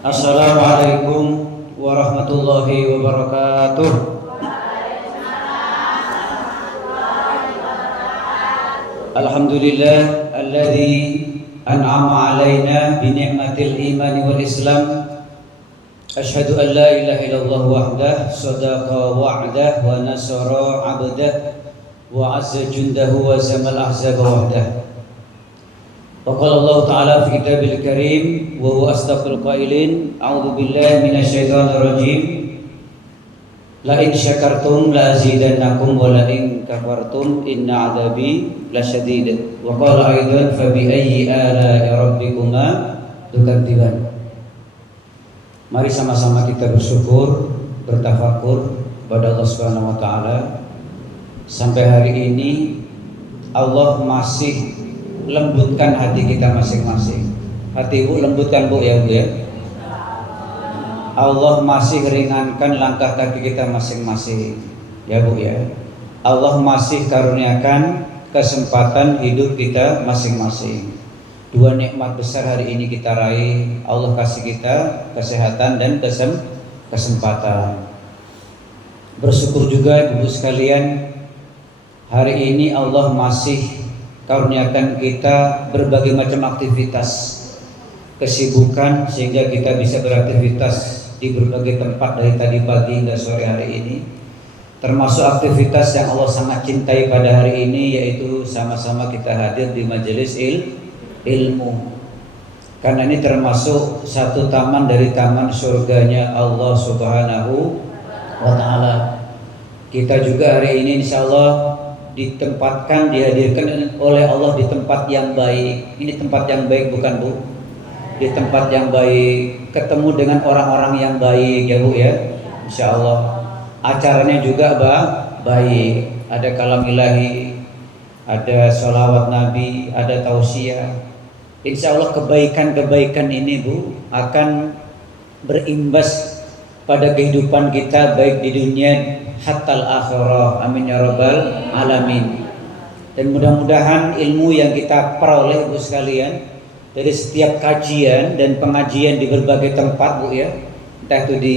Assalamualaikum warahmatullahi wabarakatuh. Alhamdulillah alladzi an'ama alaina bi ni'matil iman wal islam. Asyhadu an la ilaha illallah wahdah sadaqa wa'dah wa nasara 'abdah wa 'azza jundahu wa zamal ahzaba wahdah. Wa qala Allah ta'ala fi kitabil karim wa huwa asdaqul qailin a'udzu billahi minasyaitonir rajim la in syakartum la azidannakum wa la in kafartum inna 'adzabi lasyadid. Wa qala aidan fa bi ayyi ala'i rabbikuma tukadziban. Mari sama-sama kita bersyukur, bertafakur kepada Allah Subhanahu wa taala. Sampai hari ini Allah masih lembutkan hati kita masing-masing. Hati ibu lembutkan bu ya bu ya. Allah masih ringankan langkah kaki kita masing-masing ya bu ya. Allah masih karuniakan kesempatan hidup kita masing-masing. Dua nikmat besar hari ini kita raih. Allah kasih kita kesehatan dan kesempatan. Bersyukur juga ibu sekalian, hari ini Allah masih karuniakan kita berbagai macam aktivitas, kesibukan sehingga kita bisa beraktivitas di berbagai tempat dari tadi pagi hingga sore hari ini. Termasuk aktivitas yang Allah sangat cintai pada hari ini, yaitu sama-sama kita hadir di majelis ilmu. Karena ini termasuk satu taman dari taman surganya Allah Subhanahu wa taala. Kita juga hari ini insyaallah ditempatkan, dihadirkan oleh Allah di tempat yang baik. Ini tempat yang baik bukan bu? Di tempat yang baik, ketemu dengan orang-orang yang baik ya bu ya. Insya Allah acaranya juga baik. Ada kalam ilahi, ada sholawat Nabi, ada tausiah. Insya Allah kebaikan-kebaikan ini bu akan berimbas pada kehidupan kita baik di dunia hatal akhirah. Amin ya rabbal alamin. Dan mudah-mudahan ilmu yang kita peroleh bu sekalian dari setiap kajian dan pengajian di berbagai tempat bu ya, entah itu di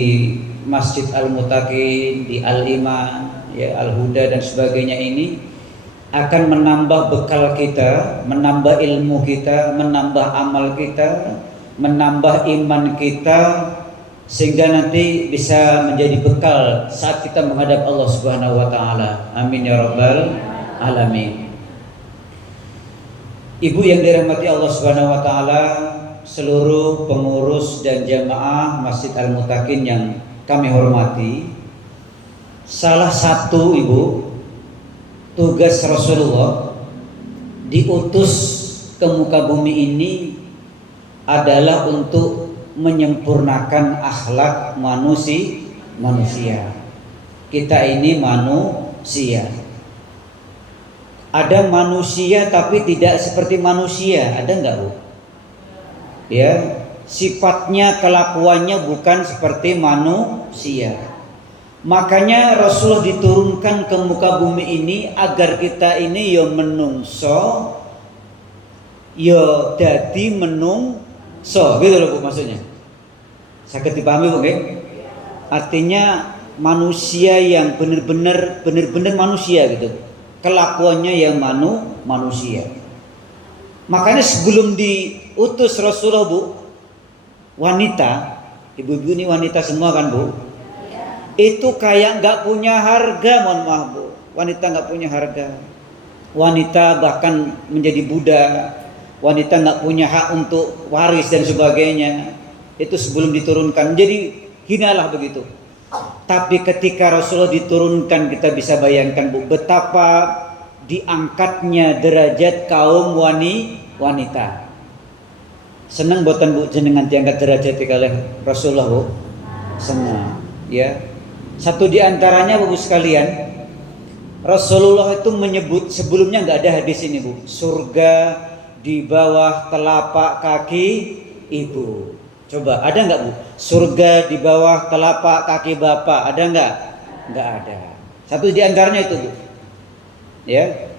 Masjid Al-Mutaqin, di Al-Iman, ya Al-Huda dan sebagainya, ini akan menambah bekal kita, menambah ilmu kita, menambah amal kita, menambah iman kita, sehingga nanti bisa menjadi bekal saat kita menghadap Allah Subhanahu wa taala. Amin ya rabbal alamin. Ibu yang dirahmati Allah Subhanahu wa taala, seluruh pengurus dan jamaah Masjid Al-Mutaqin yang kami hormati, salah satu ibu tugas Rasulullah diutus ke muka bumi ini adalah untuk menyempurnakan akhlak manusia. Kita ini manusia. Ada manusia tapi tidak seperti manusia, ada enggak bu? Ya, sifatnya, kelakuannya bukan seperti manusia. Makanya Rasulullah diturunkan ke muka bumi ini agar kita ini ya menungso, ya dadi menungso, gitu loh bu maksudnya. Sakit dipahami bu? Artinya manusia yang benar-benar manusia gitu. Kelakuannya yang manusia. Makanya sebelum diutus Rasulullah bu, wanita, ibu-ibu ini wanita semua kan bu, itu kayak nggak punya harga, mohon maaf bu. Wanita nggak punya harga. Wanita bahkan menjadi budak. Wanita nggak punya hak untuk waris dan sebagainya. Itu sebelum diturunkan. Jadi hinalah begitu. Tapi ketika Rasulullah diturunkan, kita bisa bayangkan bu, betapa diangkatnya derajat kaum wanita. Senang boten bu jenengan diangkat derajat oleh Rasulullah bu? Senang ya. Satu di antaranya bu sekalian, Rasulullah itu menyebut, sebelumnya nggak ada hadis ini bu, surga di bawah telapak kaki ibu. Coba ada nggak bu? Surga di bawah telapak kaki bapak, ada nggak? Nggak ada. Satu di antaranya itu bu. Ya,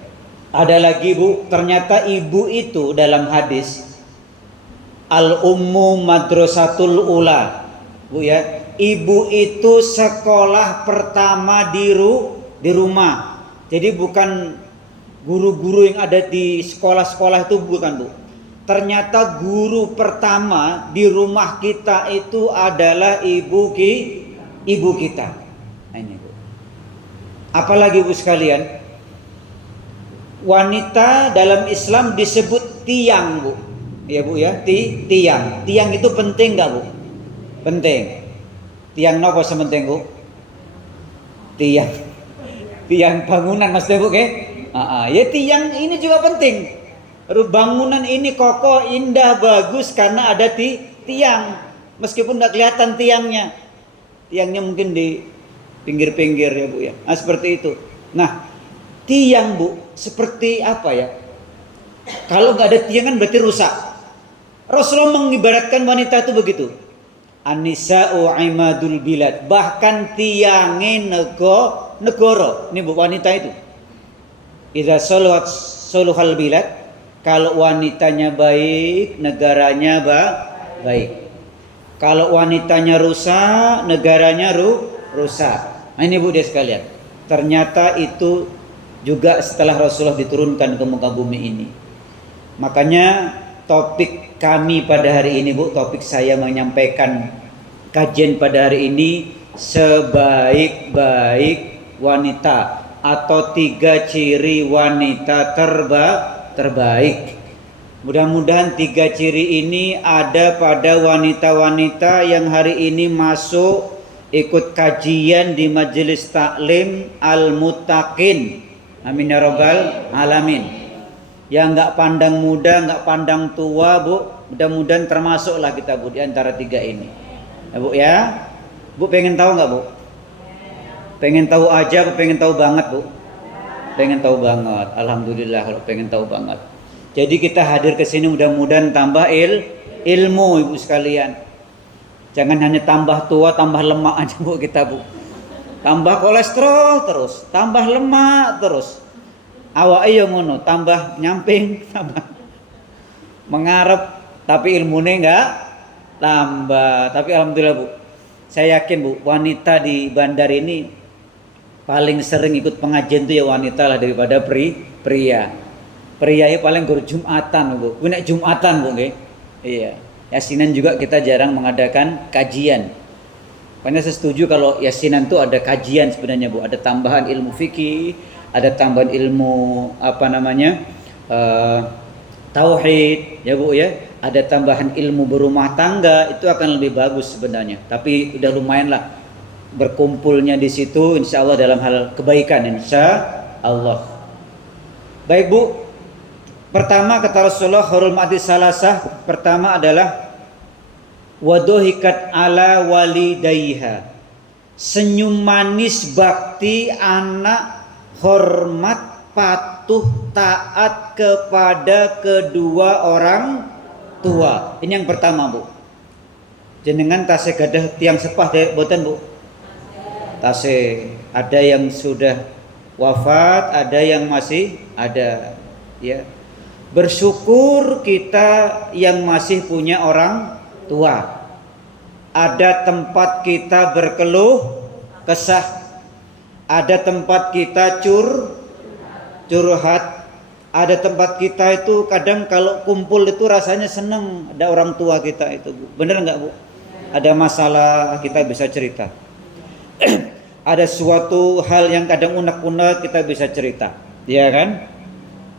ada lagi bu. Ternyata ibu itu dalam hadis Al ummu madrasatul ula. Bu ya, ibu itu sekolah pertama di rumah. Jadi bukan guru-guru yang ada di sekolah-sekolah itu, bukan, Bu. Ternyata guru pertama di rumah kita itu adalah ibu kita. Nah, ini, Bu. Apalagi, Bu sekalian, wanita dalam Islam disebut tiang, Bu. Ya, Bu ya, tiang. Tiang itu penting enggak, Bu? Penting. Tiang nopo sementing, Bu? Tiang bangunan maksudnya, Bu, ke? Ya tiang ini juga penting. Bangunan ini kokoh, indah, bagus karena ada tiang. Meskipun nggak kelihatan tiangnya. Tiangnya mungkin di pinggir-pinggir, ya, Bu ya. Nah, seperti itu. Nah, tiang, Bu, seperti apa ya? Kalau nggak ada tiang kan berarti rusak. Rasulullah mengibaratkan wanita itu begitu. An-nisa'u imadul bilad. Bahkan tiangin negoro. Ini, Bu, wanita itu. Idza saluhal bilad. Kalau wanitanya baik, negaranya baik. Kalau wanitanya rusak, negaranya rusak. Nah, ini, Bu, dia sekalian. Ternyata itu juga setelah Rasulullah diturunkan ke muka bumi ini. Makanya topik kami pada hari ini, Bu, topik saya menyampaikan kajian pada hari ini, sebaik-baik wanita atau 3 ciri wanita terbaik. Mudah-mudahan 3 ciri ini ada pada wanita-wanita yang hari ini masuk ikut kajian di Majelis Taklim Al-Muttaqin. Amin ya rabbal alamin. Yang nggak pandang muda, nggak pandang tua, Bu, mudah-mudahan termasuklah kita, Bu, di antara 3 ini. Ya, Bu ya. Bu pengen tahu nggak, Bu? Pengen tahu aja, Bu, pengen tahu banget, Bu? Pengen tahu banget. Alhamdulillah kalau pengen tahu banget. Jadi kita hadir ke sini mudah-mudahan tambah ilmu, Ibu sekalian. Jangan hanya tambah tua, tambah lemak aja, Bu, kita, Bu. Tambah kolesterol terus, tambah lemak terus. Awak iyo ngono, tambah nyamping, tambah mengarep, tapi ilmunya enggak tambah. Tapi alhamdulillah, Bu, saya yakin, Bu, wanita di Bandar ini paling sering ikut pengajian itu ya wanita lah daripada pria. Pria ini paling guru Jumatan, Bu. Punya Jumatan, Bu, nggih. Iya. Yasinan juga kita jarang mengadakan kajian. Makanya saya setuju kalau yasinan itu ada kajian sebenarnya, Bu. Ada tambahan ilmu fikih, ada tambahan ilmu tauhid, ya, Bu ya. Ada tambahan ilmu berumah tangga, itu akan lebih bagus sebenarnya. Tapi udah lumayan lah berkumpulnya di situ, insya Allah dalam hal kebaikan, insya Allah. Baik, Bu. Pertama kata Rasulullah, hurmati salasah. Pertama adalah wadohikat ala walidayha. Senyum manis bakti anak, hormat, patuh, taat kepada kedua orang tua. Ini yang pertama, Bu. Jenengan tasih gadah tiang sepah boten, Bu? Tasih. Ada yang sudah wafat, ada yang masih ada, ya. Bersyukur kita yang masih punya orang tua. Ada tempat kita berkeluh kesah, ada tempat kita curhat, ada tempat kita itu kadang kalau kumpul itu rasanya senang ada orang tua kita itu, Bu. Bener nggak, Bu? Ada masalah kita bisa cerita. Ada suatu hal yang kadang unek-unek kita bisa cerita, ya kan?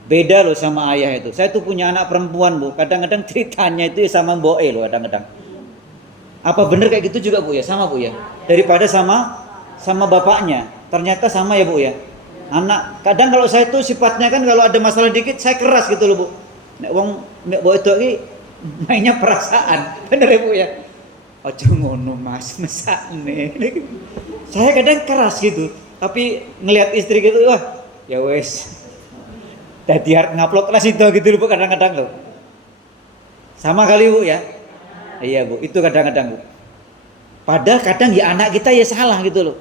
Beda loh sama ayah itu. Saya tuh punya anak perempuan, Bu. Kadang-kadang ceritanya itu sama Mbok E loh kadang-kadang. Apa bener kayak gitu juga, Bu ya? Sama, Bu ya? Daripada sama bapaknya. Ternyata sama ya, Bu ya? Anak, kadang kalau saya tuh sifatnya kan kalau ada masalah dikit saya keras gitu loh, Bu. Nek wong Mbok itu lagi mainnya perasaan. Bener ya, Bu ya? Ojo ngono, Mas, mesakne. Saya kadang keras gitu. Tapi ngelihat istri gitu, wah, ya wes. Dadi arep ngupload lah itu gitu loh, Bu, kadang-kadang loh. Sama kali, Bu ya? Iya, Bu, itu kadang-kadang, Bu. Padahal kadang ya anak kita ya salah gitu loh.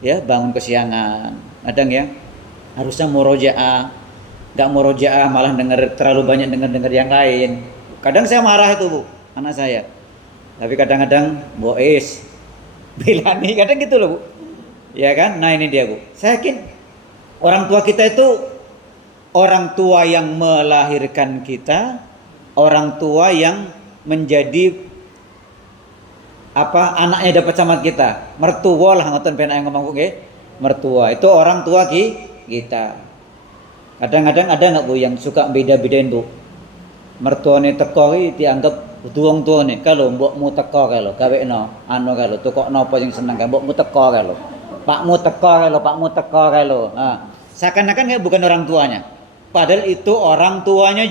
Ya, bangun kesiangan. Kadang ya harusnya murojaah. Enggak murojaah malah terlalu banyak dengar yang lain. Kadang saya marah itu Bu, anak saya. Tapi kadang-kadang boes, belani, kadang gitu loh Bu. Ya kan? Nah ini dia Bu. Saya yakin orang tua kita itu orang tua yang melahirkan kita, orang tua yang menjadi apa anaknya dapat sama kita. Mertua lah ngoten ben ae ngomong nggih. Mertua itu orang tua kita. Kadang-kadang ada nggak Bu yang suka beda-bedain Bu? Mertuane teko iki dianggap wong tuane. Kalau mbokmu teko kalau gawekno anu kalau tukokno apa sing seneng kan mbokmu teko kalau. Pakmu teko kalau. Nah, seakan-akan kayak bukan orang tuanya. Padahal itu orang tuanya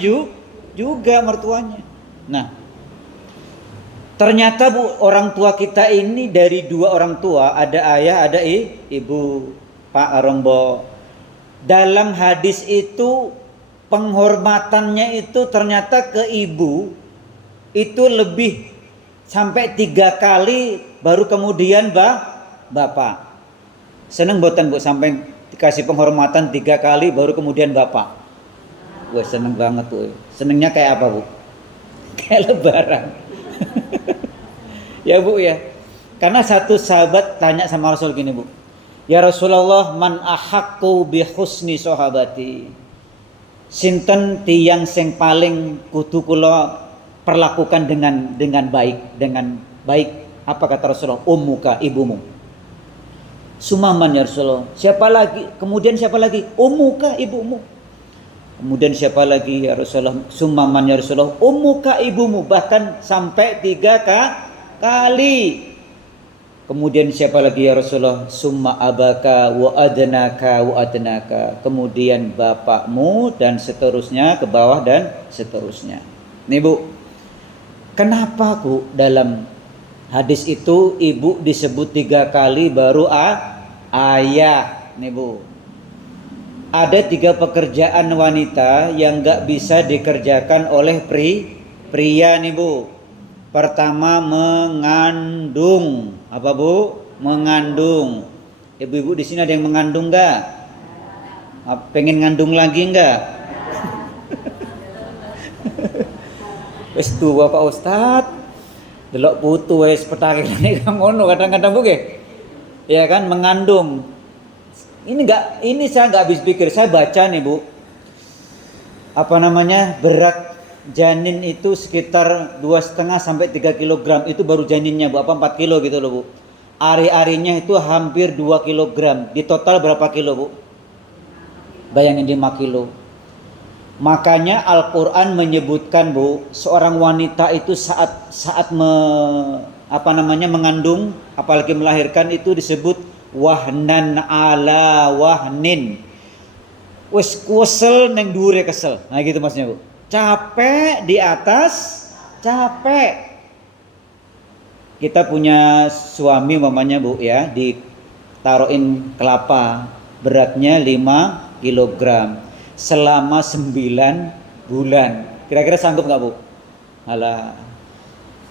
juga mertuanya. Nah, ternyata Bu, orang tua kita ini dari dua orang tua, ada ayah, ada ibu, Pak Rombo. Dalam hadis itu penghormatannya itu ternyata ke ibu itu lebih sampai 3 kali baru kemudian bapak. Seneng boten Bu sampai dikasih penghormatan 3 kali baru kemudian bapak. Wah seneng banget Bu. Senengnya kayak apa Bu? Kayak lebaran. Ya Bu ya. Karena satu sahabat tanya sama Rasul gini Bu. Ya Rasulullah, man ahaqqu bi husni sahabati. Sinten tiyang sing paling kudu kula perlakukan dengan baik. Apa kata Rasulullah? Ummuka, ibumu. Sumaman ya Rasulullah. Siapa lagi? Kemudian siapa lagi? Ummuka, ibumu. Kemudian siapa lagi ya Rasulullah? Sumaman ya Rasulullah. Ummuka, ibumu. Bahkan sampai 3 kali. Kemudian siapa lagi ya Rasulullah? Summa abaka wa adnaka. Kemudian bapakmu dan seterusnya ke bawah dan seterusnya. Nih Bu. Kenapa Bu dalam hadis itu ibu disebut 3 kali baru ayah? Nih Bu. Ada 3 pekerjaan wanita yang gak bisa dikerjakan oleh pria nih Bu. Pertama mengandung. Apa Bu? Mengandung. Ibu-ibu di sini ada yang mengandung enggak? Pengen ngandung lagi enggak? Wis tua Pak Ustad. Delok putu wis petakilane ngono kadang-kadang Bu nggih. Ya kan mengandung. Ini saya enggak habis pikir. Saya baca nih Bu. Apa namanya? Berat janin itu sekitar 2,5 sampai 3 kg itu baru janinnya Bu, apa 4 kilo gitu loh Bu. Ari-arinya itu hampir 2 kg. Di total berapa kilo Bu? Bayangin 5 kilo. Makanya Al-Qur'an menyebutkan Bu, seorang wanita itu saat mengandung, apalagi melahirkan itu disebut wahnan ala wahnin. Wis kesel neng dhuwure kesel. Nah gitu maksudnya Bu. Capek di atas capek. Kita punya suami mamanya Bu ya, ditaruhin kelapa, beratnya 5 kg selama 9 bulan. Kira-kira sanggup nggak Bu? Alah,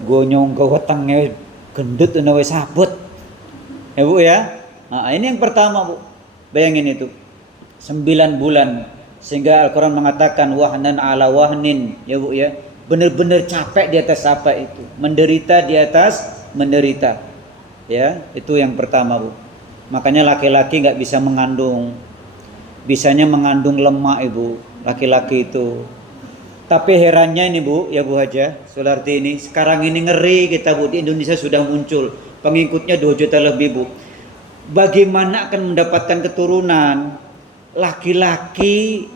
gonyong wetenge gendut wis sabut. Ya Bu ya. Nah, ini yang pertama Bu. Bayangin itu. 9 bulan. Sehingga Al-Quran mengatakan wahnan ala wahnin ya Bu ya. Benar-benar capek di atas apa itu, menderita di atas menderita. Ya, itu yang pertama Bu. Makanya laki-laki nggak bisa mengandung. Bisanya mengandung lemak Ibu, laki-laki itu. Tapi herannya ini Bu, ya Bu Haja Sularti ini sekarang ini ngeri kita Bu, di Indonesia sudah muncul pengikutnya 2 juta lebih Bu. Bagaimana akan mendapatkan keturunan? Laki-laki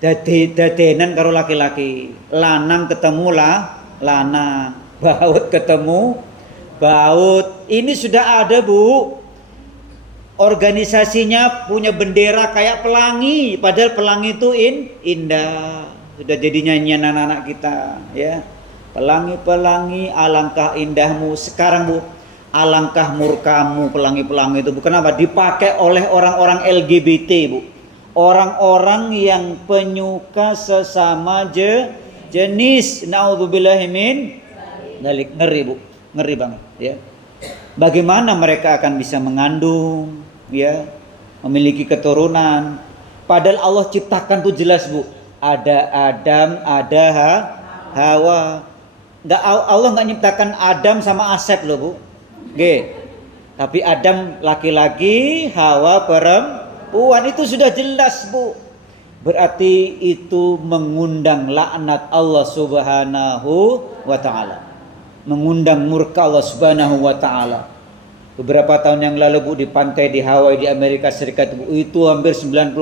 dadenan karo laki-laki, lanang ketemu lanang, baut ketemu baut. Ini sudah ada Bu, organisasinya punya bendera kayak pelangi, padahal pelangi itu indah. Sudah jadi nyanyian anak-anak kita ya. Pelangi-pelangi alangkah indahmu. Sekarang Bu, alangkah murkamu pelangi-pelangi itu. Bukan apa? Dipakai oleh orang-orang LGBT Bu. Orang-orang yang penyuka sesama jenis. Naudzubillahi min dzalik. Ngeri Bu, ngeri banget ya. Bagaimana mereka akan bisa mengandung ya, memiliki keturunan? Padahal Allah ciptakan tuh jelas Bu. Ada Adam, ada Hawa. Nggak, Allah nggak nyiptakan Adam sama Asep loh bu. G. Tapi Adam laki-laki, Hawa perempuan, itu sudah jelas bu. Berarti itu mengundang laknat Allah Subhanahu wa taala. Mengundang murka Allah Subhanahu wa taala. Beberapa tahun yang lalu bu, di pantai di Hawaii di Amerika Serikat bu, itu hampir 90%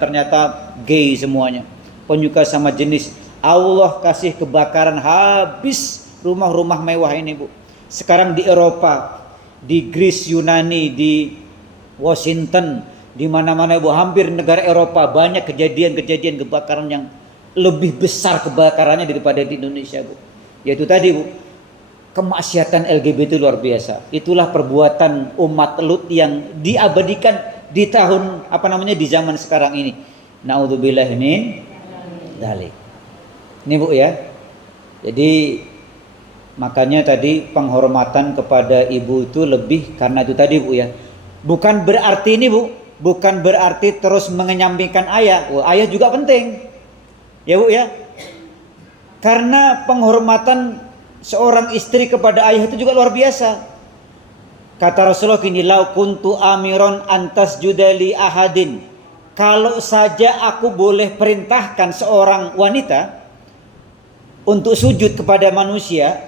ternyata gay semuanya. Penyuka sama jenis. Allah kasih kebakaran habis rumah-rumah mewah ini bu. Sekarang di Eropa, di Greece, Yunani, di Washington, di mana-mana bu, hampir negara Eropa banyak kejadian-kejadian kebakaran yang lebih besar kebakarannya daripada di Indonesia bu. Yaitu tadi bu, kemaksiatan LGBT luar biasa. Itulah perbuatan umat Lut yang diabadikan di tahun di zaman sekarang ini. Naudzubillah min dzalik. Ini bu ya. Jadi makanya tadi penghormatan kepada ibu itu lebih karena itu tadi bu ya. Bukan berarti ini bu, bukan berarti terus mengenyampingkan ayah. Ayah juga penting. Ya bu ya. Karena penghormatan seorang istri kepada ayah itu juga luar biasa. Kata Rasulullah gini, lau kuntu amiron antas judali ahadin. Kalau saja aku boleh perintahkan seorang wanita untuk sujud kepada manusia,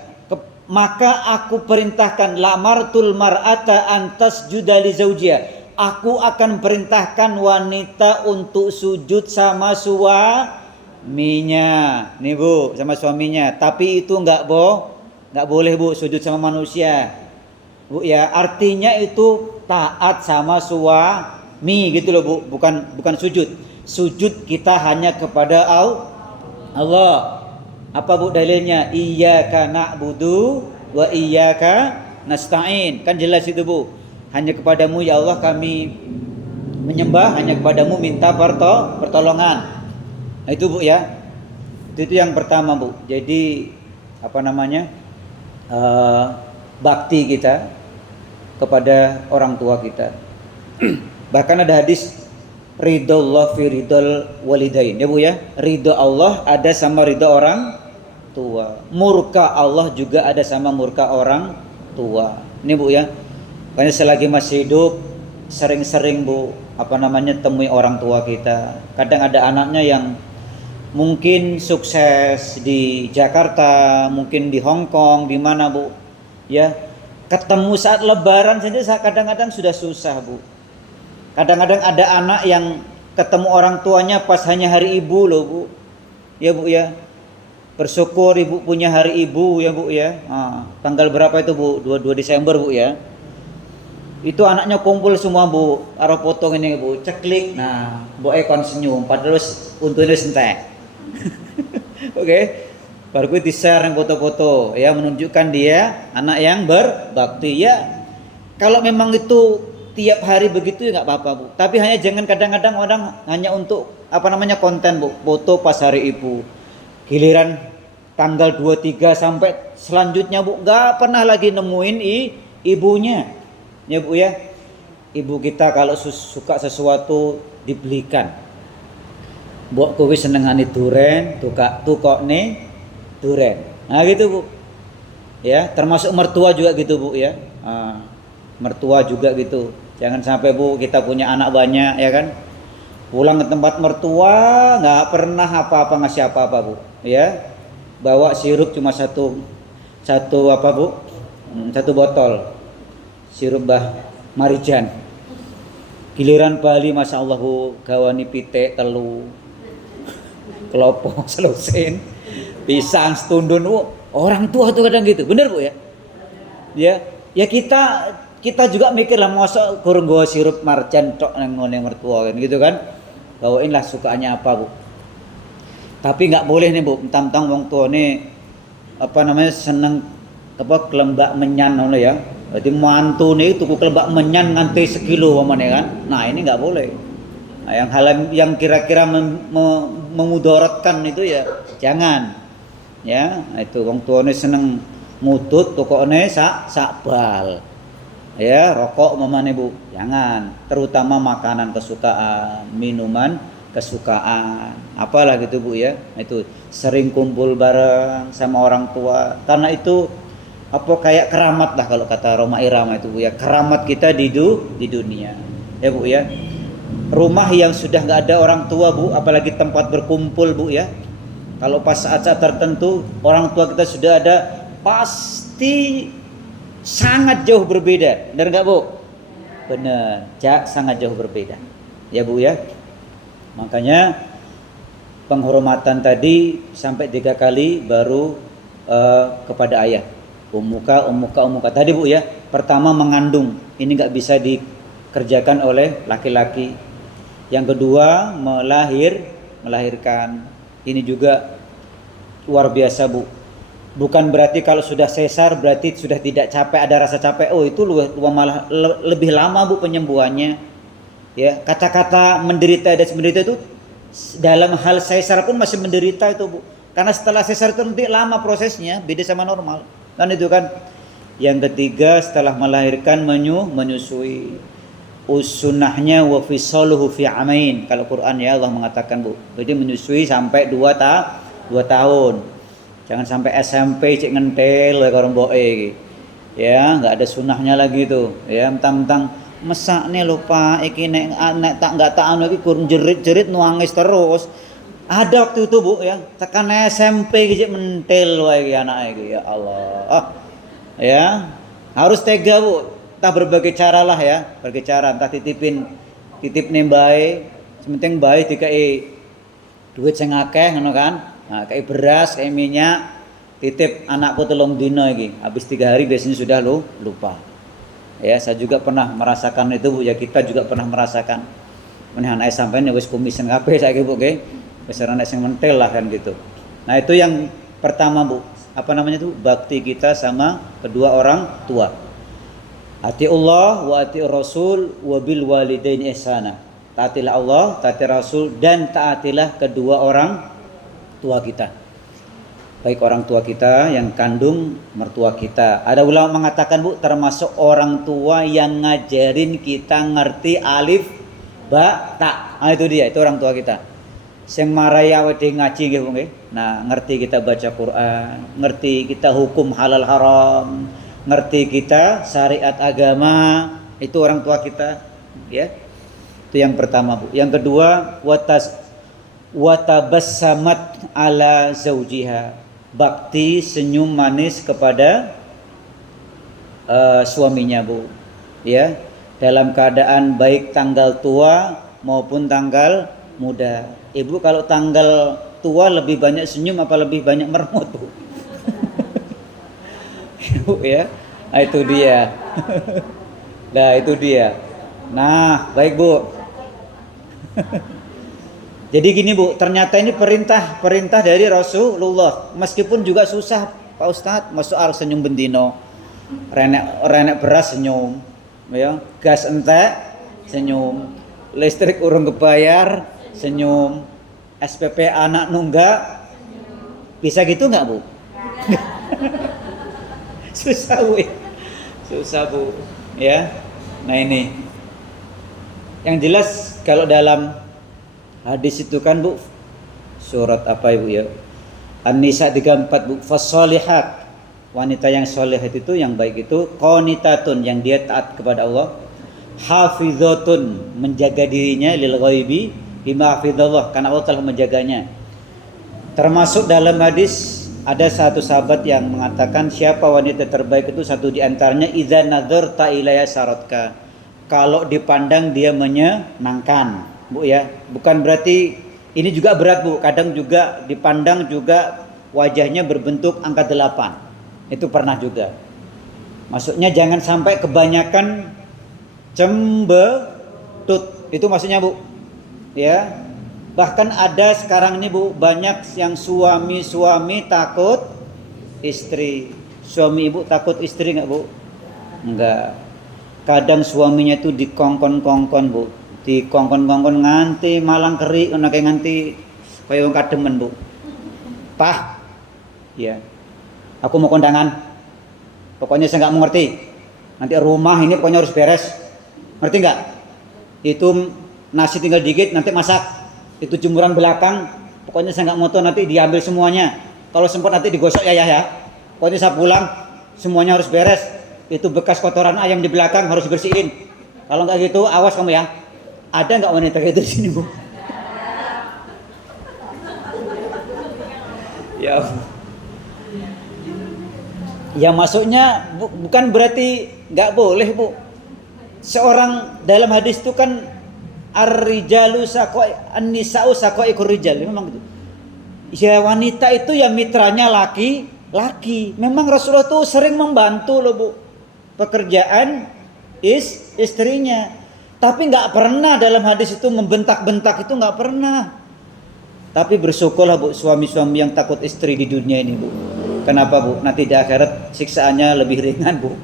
maka aku perintahkan lamartul mar'ata antas judali zaujia. Aku akan perintahkan wanita untuk sujud sama suaminya, nih bu, sama suaminya. Tapi itu nggak boleh bu sujud sama manusia, bu ya. Artinya itu taat sama suami gitu loh bu, bukan sujud. Sujud kita hanya kepada Allah. Apa bu dalilnya? Iyyaka na'budu wa iyyaka nasta'in. Kan jelas itu bu. Hanya kepadamu ya Allah kami menyembah, hanya kepadamu minta pertolongan. Nah, itu bu ya. Itu yang pertama bu. Jadi bakti kita kepada orang tua kita. Bahkan ada hadis ridallah fi ridal walidain ya bu ya. Ridho Allah ada sama ridho orang tua. Murka Allah juga ada sama murka orang tua. Ini bu ya. Karena selagi masih hidup sering-sering bu temui orang tua kita. Kadang ada anaknya yang mungkin sukses di Jakarta, mungkin di Hong Kong, di mana bu, ya ketemu saat Lebaran saja kadang-kadang sudah susah bu. Kadang-kadang ada anak yang ketemu orang tuanya pas hanya hari ibu loh bu, ya bu ya. Bersyukur ibu punya hari ibu ya bu ya. Tanggal berapa itu bu? 22 Desember bu ya. Itu anaknya kumpul semua bu, karo foto ini bu, ceklik. Nah, bu kon senyum, padahal untune sentek. Oke. Baru gue di-share yang foto-foto ya, menunjukkan dia anak yang berbakti ya. Kalau memang itu tiap hari begitu ya nggak apa-apa bu. Tapi hanya jangan kadang-kadang orang hanya untuk konten bu, foto pas hari ibu. Giliran tanggal 23 sampai selanjutnya bu, nggak pernah lagi nemuin ibunya. Ya bu ya. Ibu kita kalau suka sesuatu dibelikan. Mbok kowe senengane duren, tukokne duren. Nah gitu bu. Ya, termasuk mertua juga gitu bu ya. Mertua juga gitu. Jangan sampai bu kita punya anak banyak ya kan. Pulang ke tempat mertua nggak pernah apa-apa ngasih apa-apa bu. Ya. Bawa sirup cuma satu bu? Satu botol. Sirup Mbah Marijan. Giliran Bali Masya Allah bu, gawani pitik telu, kelopo selusin, pisang setundun bu. Orang tua tuh kadang gitu, bener bu ya? Ya kita juga mikir lah, masa kurang gawa sirup marjan tok nang mertua kan gitu kan? Bawain lah sukaannya apa bu. Tapi nggak boleh nih bu, mentang-mentang wong tua nih seneng kelembak menyan ya. Berarti mantu nih tuku kelembak menyan nganti sekilo kan. Nah ini nggak boleh. Nah, yang kira-kira memudaratkan itu ya jangan. Ya, nah, itu wong tua nih seneng ngutut tokone sak bal. Ya, rokok bu, jangan. Terutama makanan kesukaan, minuman kesukaan, apalah gitu Bu ya. Itu sering kumpul bareng sama orang tua. Karena itu apa kayak keramat lah kalau kata Roma Irama itu Bu ya. Keramat kita di dunia. Ya Bu ya. Rumah yang sudah nggak ada orang tua Bu, apalagi tempat berkumpul Bu ya. Kalau pas saat-saat tertentu orang tua kita sudah ada, pasti sangat jauh berbeda. Benar nggak Bu? Benar, sangat jauh berbeda. Ya Bu ya. Makanya penghormatan tadi sampai 3 kali baru kepada ayah. Ummuka tadi Bu ya. Pertama mengandung, ini nggak bisa dikerjakan oleh laki-laki. Yang kedua melahirkan. Ini juga luar biasa Bu. Bukan berarti kalau sudah sesar berarti sudah tidak capek, ada rasa capek. Oh itu malah lebih lama Bu penyembuhannya. Ya, kata-kata menderita dan menderita itu dalam hal sesar pun masih menderita itu Bu. Karena setelah sesar itu nanti lama prosesnya, beda sama normal. Kan itu kan. Yang ketiga setelah melahirkan menyusui. Sunnahnya wa fisaluhu fi amain. Kalau Quran ya Allah mengatakan Bu. Jadi menyusui sampai 2 tahun. Jangan sampai SMP cek ngentel karo mboke iki. Ya, enggak ada sunnahnya lagi tuh. Ya, mentang-mentang mesakne lho Pak, iki nek tak enggak tak anu iki kurang jerit-jerit nangis terus. Ada waktu itu Bu ya, tekan SMP iki cek mentel wae iki anake iki ya Allah. Ya, harus tega Bu. Entah berbagai cara lah ya, berbagai cara, entah titip nembae, sementing bae dikai duit sing akeh ngono kan. Nah, kayak beras, kayak minyak, titip anakku 3 dino iki. Habis 3 hari biasanya sudah lupa. Ya, saya juga pernah merasakan itu Bu, ya kita juga pernah merasakan. Menahan anak sampean wis kumisen kabeh saiki Bu nggih. Wis ana sing mentel lah kan gitu. Nah, itu yang pertama Bu. Apa namanya itu? Bakti kita sama kedua orang tua. Ati Allah wa ati Rasul wa bil walidaini ihsana. Taatilah Allah, taati Rasul dan taatilah kedua orang tua kita. Baik orang tua kita yang kandung, mertua kita. Ada ulama mengatakan Bu, termasuk orang tua yang ngajarin kita ngerti alif ba ta. Nah, itu dia, itu orang tua kita. Sing marai awake ngaji nggih Bu nggih. Nah, ngerti kita baca Quran, ngerti kita hukum halal haram, ngerti kita syariat agama, itu orang tua kita ya. Itu yang pertama Bu. Yang kedua, watabassamat ala zaujiha, bakti senyum manis kepada suaminya Bu ya, dalam keadaan baik tanggal tua maupun tanggal muda. Ibu kalau tanggal tua lebih banyak senyum apa lebih banyak meremut Bu? Bu ya. Nah, itu dia. Nah, itu dia. Nah, baik Bu. Jadi gini Bu, ternyata ini perintah dari Rasulullah. Meskipun juga susah Pak Ustadz, masuk al senyum bendino. Renek beras senyum, ya. Gas entek senyum. Listrik urung kebayar senyum. SPP anak nunggak. Bisa gitu nggak Bu? Susah Bu. Susah Bu. Ya. Nah ini. Yang jelas kalau dalam hadis itu kan Bu, surat apa Ibu ya? An-Nisa 34 Bu, fasolihat, wanita yang solihat itu yang baik itu qanitatun, yang dia taat kepada Allah, hafizatun, menjaga dirinya lil ghaibi bima hafizallah, karena Allah telah menjaganya. Termasuk dalam hadis ada satu sahabat yang mengatakan siapa wanita terbaik itu, satu di antaranya idza nadzarta ilaiha saratka, kalau dipandang dia menyenangkan Bu ya. Bukan berarti ini juga berat Bu, kadang juga dipandang juga wajahnya berbentuk angka 8. Itu pernah juga. Maksudnya jangan sampai kebanyakan cembetut. Itu maksudnya Bu. Ya. Bahkan ada sekarang ini Bu, banyak yang suami takut istri. Suami Ibu takut istri enggak Bu? Enggak. Kadang suaminya itu dikongkon-kongkon Bu. Dikongkon-kongkon nganti malang keri, ana kayak nganti kaya wong kademen Bu. Pah. Ya. Aku mau kondangan. Pokoknya saya enggak mengerti. Nanti rumah ini pokoknya harus beres. Ngerti enggak? Itu nasi tinggal dikit nanti masak. Itu jemuran belakang, pokoknya saya nggak mau tahu, nanti diambil semuanya. Kalau sempat nanti digosok ya. Pokoknya saya pulang semuanya harus beres. Itu bekas kotoran ayam di belakang harus bersihin. Kalau nggak gitu, awas kamu ya. Ada nggak wanita kayak itu di sini, Bu? Ya. Ya maksudnya bukan berarti nggak boleh, Bu. Seorang dalam hadis itu kan ar-rijalu saqai an-nisa'u saqaiqur rijal, memang gitu. Ya wanita itu ya mitranya laki-laki. Memang Rasulullah tuh sering membantu loh, Bu. Pekerjaan istrinya. Tapi nggak pernah dalam hadis itu membentak-bentak, itu nggak pernah. Tapi bersyukurlah, Bu, suami-suami yang takut istri di dunia ini, Bu. Kenapa, Bu? Nanti di akhirat siksaannya lebih ringan, Bu.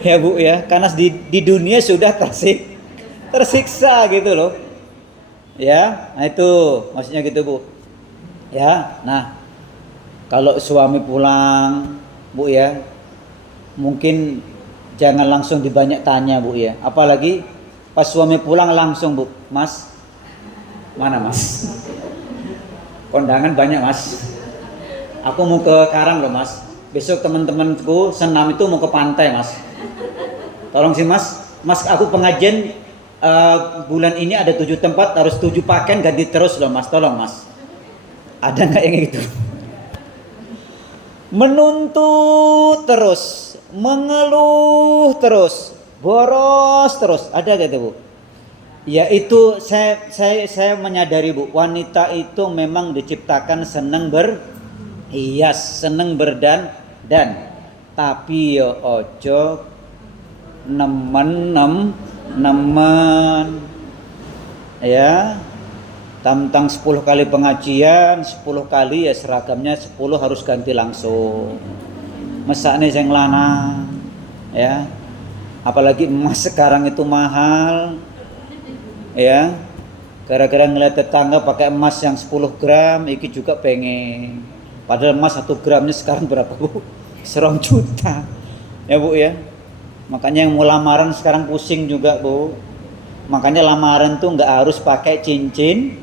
Ya, Bu ya, karena di dunia sudah tersiksa gitu loh. Ya, nah itu maksudnya gitu, Bu. Ya, nah kalau suami pulang, Bu ya, mungkin jangan langsung dibanyak tanya, Bu ya. Apalagi pas suami pulang langsung, Bu, Mas, mana Mas? Kondangan banyak, Mas. Aku mau ke Karang loh, Mas. Besok teman-temanku senam itu mau ke pantai, Mas. Tolong sih, Mas. Mas, aku pengajian bulan ini ada 7 tempat, harus 7 pakaian ganti terus loh, Mas. Tolong, Mas. Ada nggak yang gitu? Menuntut terus, mengeluh terus, boros terus. Ada gak itu, Bu? Ya itu saya menyadari, Bu, wanita itu memang diciptakan senang berhias, senang berdandan. Tapi ya ojo nemen ya. Tentang 10 kali pengajian, 10 kali ya seragamnya 10 harus ganti langsung. Mesakne sing lanang ya. Apalagi emas sekarang itu mahal. Ya. Gara-gara ngeliat tetangga pakai emas yang 10 gram, iki juga pengen. Padahal emas 1 gramnya sekarang berapa, Bu? 1 juta. Ya, Bu ya. Makanya yang mau lamaran sekarang pusing juga, Bu. Makanya lamaran tuh nggak harus pakai cincin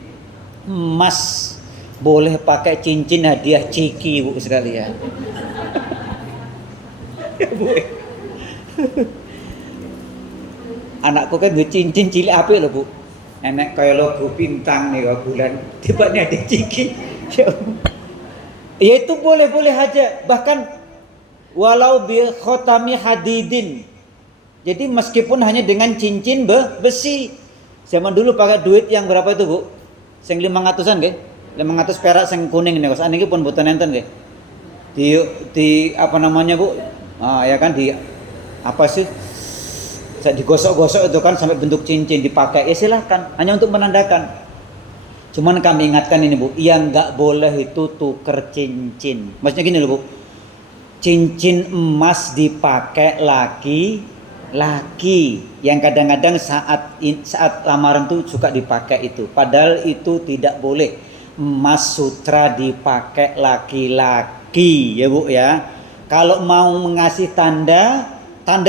emas, boleh pakai cincin hadiah ciki, Bu, sekalian. Ya, Bu. Anakku kan gue cincin cilik apik loh, Bu. Enek kayak logo bintang nih, bulan tiba-tiba ada ciki. Ya itu boleh-boleh aja, bahkan walau bi khotami hadidin. Jadi meskipun hanya dengan cincin besi. Zaman dulu pakai duit yang berapa itu, Bu? Sing 500-an nggih. 500 perak sing kuning nih, kos niki pun mboten enten nggih. Di apa namanya, Bu? Ah ya kan, di apa sih? Saya digosok-gosok itu kan sampai bentuk cincin dipakai. Ya silahkan, hanya untuk menandakan. Cuman kami ingatkan ini, Bu, yang nggak boleh itu tuker cincin. Maksudnya gini loh, Bu. Cincin emas dipakai laki yang kadang-kadang saat lamaran tuh suka dipakai itu. Padahal itu tidak boleh. Emas sutra dipakai laki-laki, ya, Bu ya. Kalau mau mengasih tanda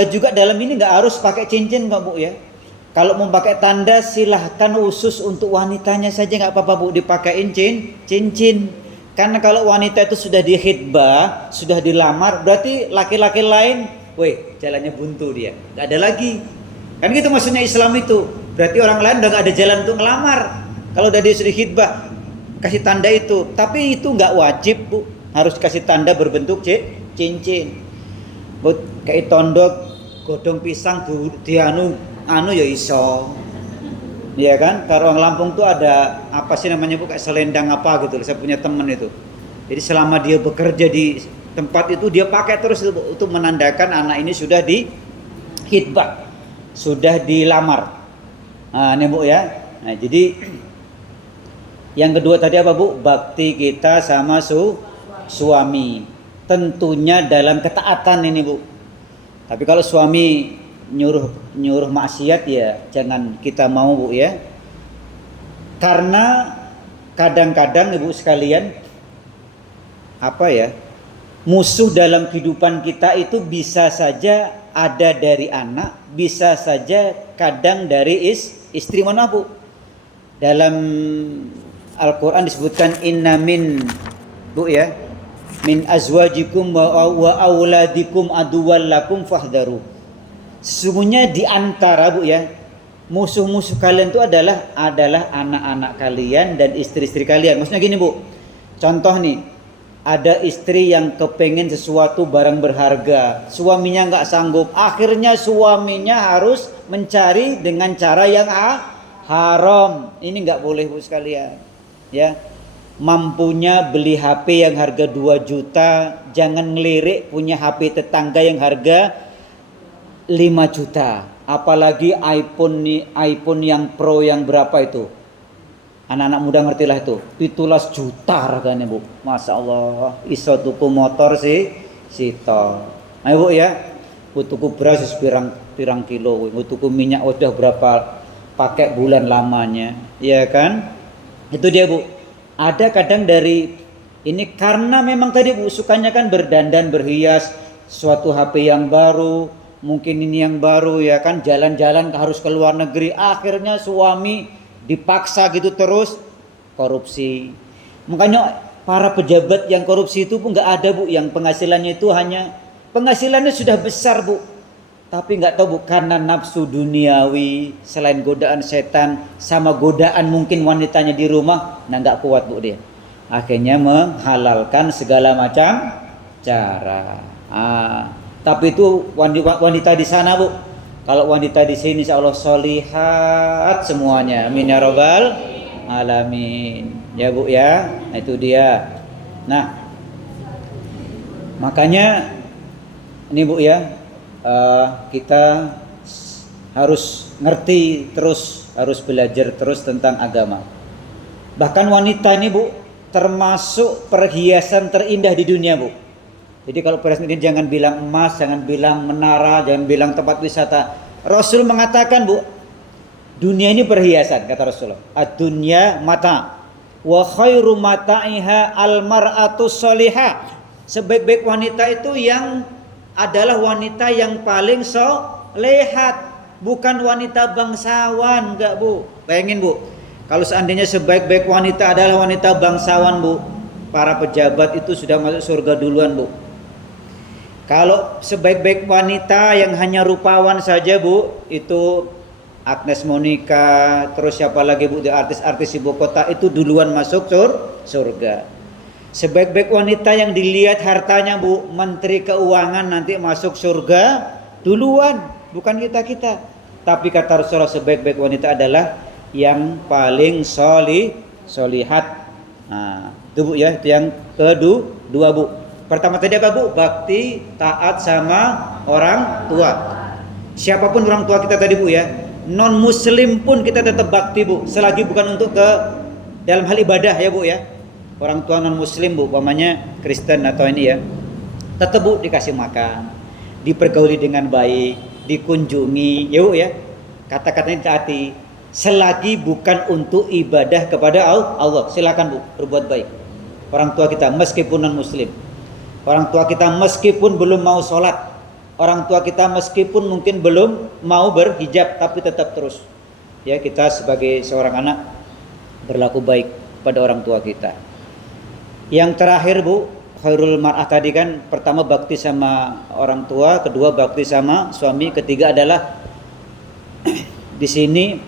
juga dalam ini nggak harus pakai cincin kok, Bu ya. Kalau mau pakai tanda silahkan khusus untuk wanitanya saja, nggak apa-apa, Bu, dipakein cincin. Karena kalau wanita itu sudah dihitbah, sudah dilamar, berarti laki-laki lain, weh, jalannya buntu dia, nggak ada lagi. Kan gitu maksudnya Islam itu. Berarti orang lain udah nggak ada jalan untuk ngelamar. Kalau udah dia sudah hitbah, kasih tanda itu. Tapi itu nggak wajib, Bu. Harus kasih tanda berbentuk cincin. Bu, kayak tondok godong pisang di anu ya iso. Iya kan? Kalau orang Lampung tuh ada apa sih namanya, Bu, kayak selendang apa gitu. Saya punya teman itu. Jadi selama dia bekerja di tempat itu dia pakai terus itu, Bu, untuk menandakan anak ini sudah dihitbah, sudah dilamar. Nah, ini, Bu ya. Nah, jadi yang kedua tadi apa, Bu? Bakti kita sama suami. Tentunya dalam ketaatan ini, Bu. Tapi kalau suami nyuruh maksiat ya jangan kita mau, Bu ya. Karena kadang-kadang, Ibu sekalian, apa ya? Musuh dalam kehidupan kita itu bisa saja ada dari anak, bisa saja kadang dari istri, mana, Bu? dalam Al-Quran disebutkan inna min bu ya min azwajikum wa auladikum aduwwal lakum fahdharu. Sesungguhnya di antara bu ya musuh-musuh kalian itu adalah anak-anak kalian dan istri-istri kalian. Maksudnya gini bu, contoh nih, ada istri yang kepengen sesuatu barang berharga, suaminya nggak sanggup, akhirnya suaminya harus mencari dengan cara yang haram. Ini nggak boleh bu sekalian, ya. Mampunya beli HP yang harga 2 juta, jangan ngelirik punya HP tetangga yang harga 5 juta. Apalagi iPhone yang Pro yang berapa itu? Anak-anak muda ngertilah itu. 17 juta harganya bu. Masya Allah. Iso tuku motor sih sito. Ayo bu ya. Bu tuku beras pirang kilo. Bu tuku minyak udah berapa pakai bulan lamanya. Iya kan? Itu dia bu. Ada kadang dari ini karena memang tadi bu sukanya kan berdandan berhias, suatu HP yang baru, mungkin ini yang baru ya kan, jalan-jalan harus ke luar negeri, akhirnya suami dipaksa gitu terus korupsi. Makanya para pejabat yang korupsi itu pun nggak ada bu, yang penghasilannya itu hanya penghasilannya sudah besar bu, tapi nggak tahu bu karena nafsu duniawi, selain godaan setan sama godaan mungkin wanitanya di rumah, nah nggak kuat bu dia, akhirnya menghalalkan segala macam cara. Tapi itu wanita di sana bu. Kalau wanita di sini insya Allah solihat semuanya. Amin ya robbal alamin. Ya bu ya. Nah, itu dia. Nah makanya ini bu ya, kita harus ngerti terus, harus belajar terus tentang agama. Bahkan wanita ini bu termasuk perhiasan terindah di dunia bu. Jadi kalau perhiasan ini jangan bilang emas, jangan bilang menara, jangan bilang tempat wisata. Rasul mengatakan bu, dunia ini perhiasan, kata Rasulullah. Ad-dunya mata, wa khairu mata'iha al-mar'atu sholihah. Sebaik-baik wanita itu yang adalah wanita yang paling solehat, bukan wanita bangsawan, enggak bu. Bayangin bu, kalau seandainya sebaik-baik wanita adalah wanita bangsawan bu, para pejabat itu sudah masuk surga duluan bu. Kalau sebaik-baik wanita yang hanya rupawan saja bu, itu Agnes Monica, terus siapa lagi bu, artis-artis ibu kota itu duluan masuk surga. Sebaik-baik wanita yang dilihat hartanya bu, menteri keuangan nanti masuk surga duluan, bukan kita. Tapi kata Rasulullah sebaik-baik wanita adalah yang paling solihat. Nah, itu bu ya, itu yang kedua bu. Pertama tadi apa bu? Bakti, taat sama orang tua. Siapapun orang tua kita tadi bu ya, non muslim pun kita tetap bakti bu, selagi bukan untuk ke dalam hal ibadah ya bu ya. Orang tua non muslim bu, umpamanya Kristen atau ini ya, tetap bu dikasih makan, dipergauli dengan baik, dikunjungi ya bu ya, kata-katanya ditaati, selagi bukan untuk ibadah kepada Allah. Silakan bu berbuat baik. Orang tua kita meskipun non muslim, orang tua kita meskipun belum mau sholat, orang tua kita meskipun mungkin belum mau berhijab, tapi tetap terus ya kita sebagai seorang anak berlaku baik pada orang tua kita. Yang terakhir bu, khairul mar'ah tadi kan, pertama bakti sama orang tua, kedua bakti sama suami, ketiga adalah di sini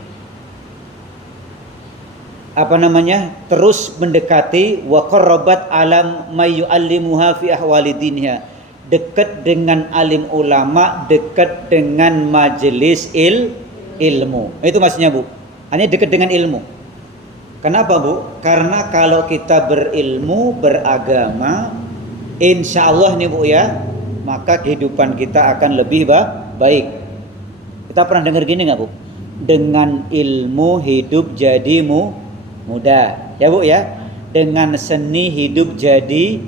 terus mendekati wa qarrabat alam may yu'allimuha fi ahwalidinha, dekat dengan alim ulama, dekat dengan majelis ilmu. Itu maksudnya bu, hanya dekat dengan ilmu. Kenapa bu? Karena kalau kita berilmu, beragama, insya Allah nih bu ya, maka kehidupan kita akan lebih baik. Kita pernah dengar gini nggak bu? Dengan ilmu hidup jadi mudah, ya bu ya. Dengan seni hidup jadi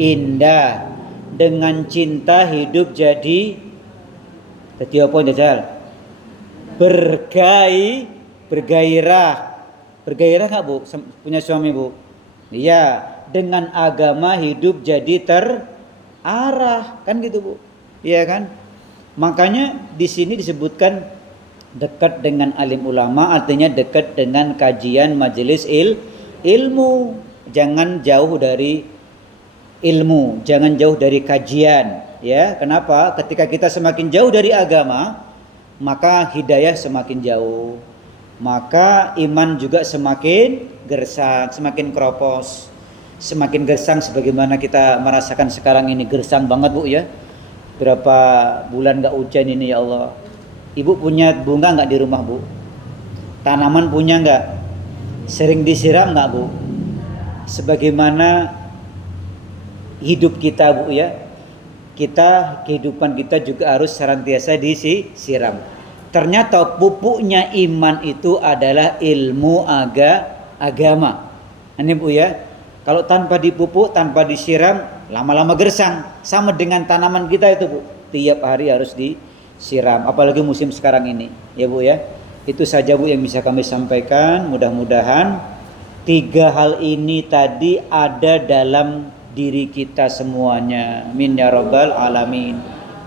indah, dengan cinta hidup jadi apa jajal? Bergairah. Bergairah nggak bu? Punya suami bu? Iya. Dengan agama hidup jadi terarah, kan gitu bu? Iya kan? Makanya di sini disebutkan Dekat dengan alim ulama artinya dekat dengan kajian majelis ilmu. Jangan jauh dari ilmu, jangan jauh dari kajian, ya. Kenapa? Ketika kita semakin jauh dari agama, maka hidayah semakin jauh. Maka iman juga semakin gersang, semakin keropos, semakin gersang sebagaimana kita merasakan sekarang ini. Gersang banget, Bu, ya. Berapa bulan gak hujan ini, ya Allah. Ibu punya bunga gak di rumah, Bu? Tanaman punya gak? Sering disiram gak, Bu? Sebagaimana hidup kita, Bu, ya. Kehidupan kita juga harus senantiasa disiram. Ternyata pupuknya iman itu adalah ilmu agama. Ini, Bu, ya. Kalau tanpa dipupuk, tanpa disiram, lama-lama gersang. Sama dengan tanaman kita itu, Bu. Tiap hari harus disiram. Apalagi musim sekarang ini, ya, Bu, ya. Itu saja, Bu, yang bisa kami sampaikan. Mudah-mudahan 3 hal ini tadi ada dalam diri kita semuanya. Min ya rabbal alamin.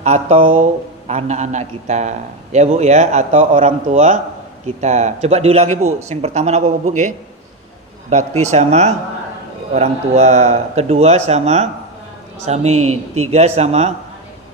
Atau anak-anak kita, ya, Bu, ya, atau orang tua kita. Coba diulangi, Bu. Yang pertama apa, Bu, ya? Bakti sama orang tua. Kedua sama sami. 3 sama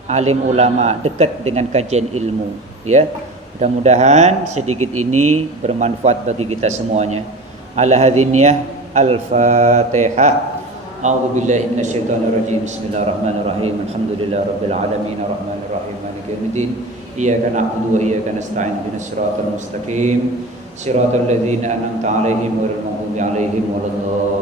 alim ulama, dekat dengan kajian ilmu, ya. Mudah-mudahan sedikit ini bermanfaat bagi kita semuanya. Ala hadiniyah al-Fatihah. A'udzu billahi minasyaitonir rajim. Bismillahirrahmanirrahim. Alhamdulillahirabbil alamin arrahmanir rahim maliki yaumiddin. Iyyaka na'budu wa iyyaka nasta'in. Ihdinas siratal mustaqim. Siratal ladzina an'amta 'alaihim ghairil maghdubi 'alaihim waladdallin.